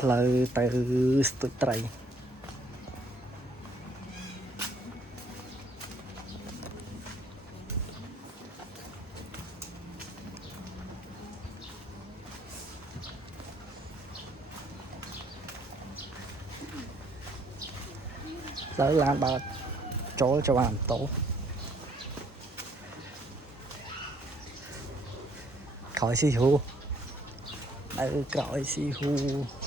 ផ្លូវទៅស្ទូចត្រីផ្លូវឡានបើកចូលចង្វារម៉ូតូក្រោយស៊ីហ៊ូនៅក្រោយស៊ីហ៊ូ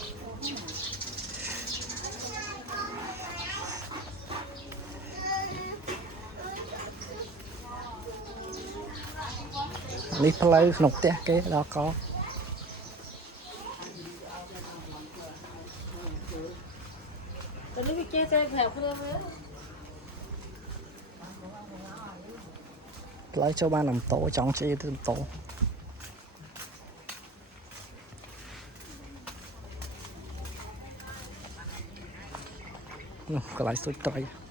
នេះផ្លូវក្នុងផ្ទះគេដល់កទៅនេះវាចេះតែប្រាប់ខ្លួនមើលផ្លូវចូលបានម៉ូតូចង់ជិះទៅម៉ូតូនោះកន្លែងស្ទូចត្រី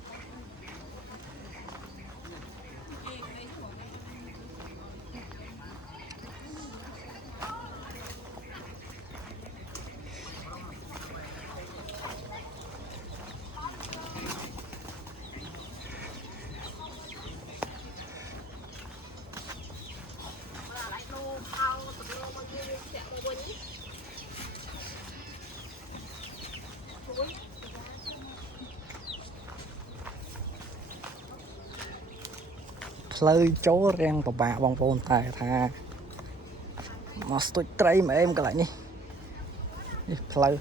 ផ្លូវចូលរាំងពិបាកបងប្អូនតែថាមកស្ទូចត្រីមកអេមកន្លែងនេះនេះផ្លូវ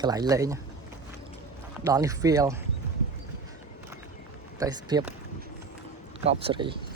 កន្លែងលេងដល់នេះ feel តែសភាពកប់សេរី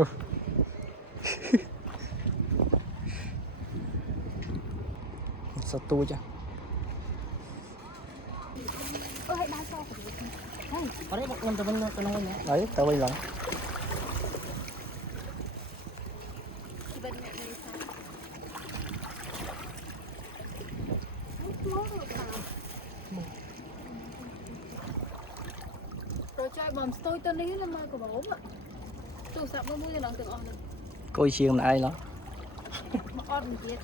នោះសទូចអើឲ្យបានសោះហ្នឹងអរេមកខ្ញុំទៅវិញទៅក្នុងវិញហើយទៅវិញឡើងជីវិតអ្នកនេះសាប្រច័យបំស្ទួយទៅនេះលើមើលកបោមទូរស័ព្ទមួយទៅដល់ទាំងអស់ហ្នឹងគួយជាងម្នាក់ឯងឡោះមកអត់និយាយ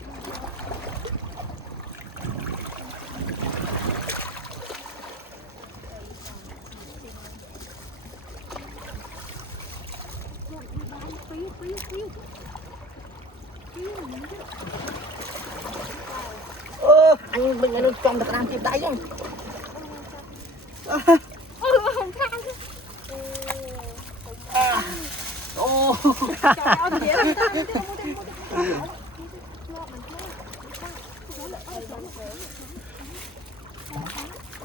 អញមិននៅចំតក្រានជិះដៃហ្នឹងអូខាងអូអូចាំអត់និយាយតាមទៅមកទៅ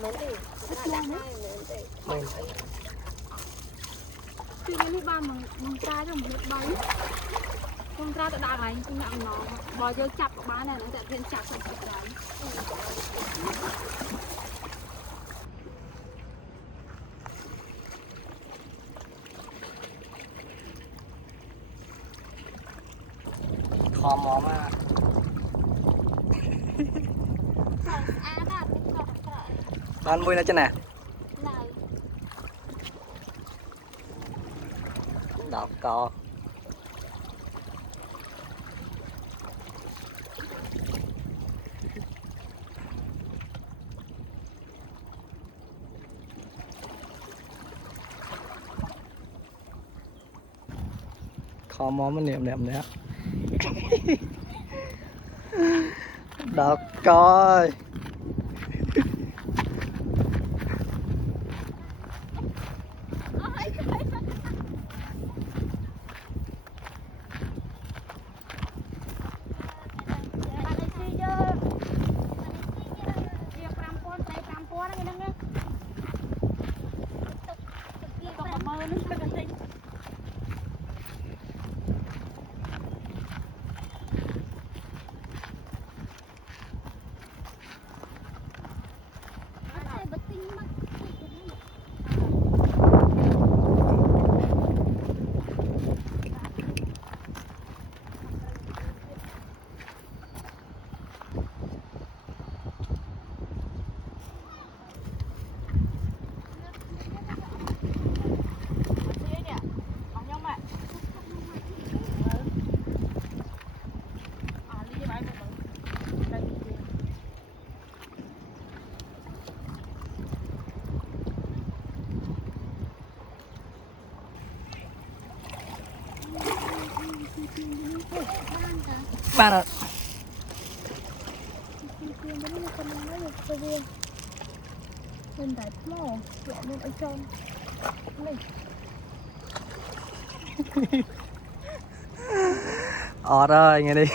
មែនទេដាក់ហើយមែនទេពីនេះបានមកត្រាទៅមក3ខ្ញុំត្រាទៅដាក់កន្លែងខ្ញុំដាក់ម្ដងបើយើងចាប់ក៏បានដែរហ្នឹងតែយើងចាប់ទៅក្រោយខំមកមកបានមួយនៅចឹងណាដល់កខំមកម្នាក់ដល់កយ bạn ạ. Lên tại mỏ, dọn lên ở trong này. Ọt ơi, nghe đi.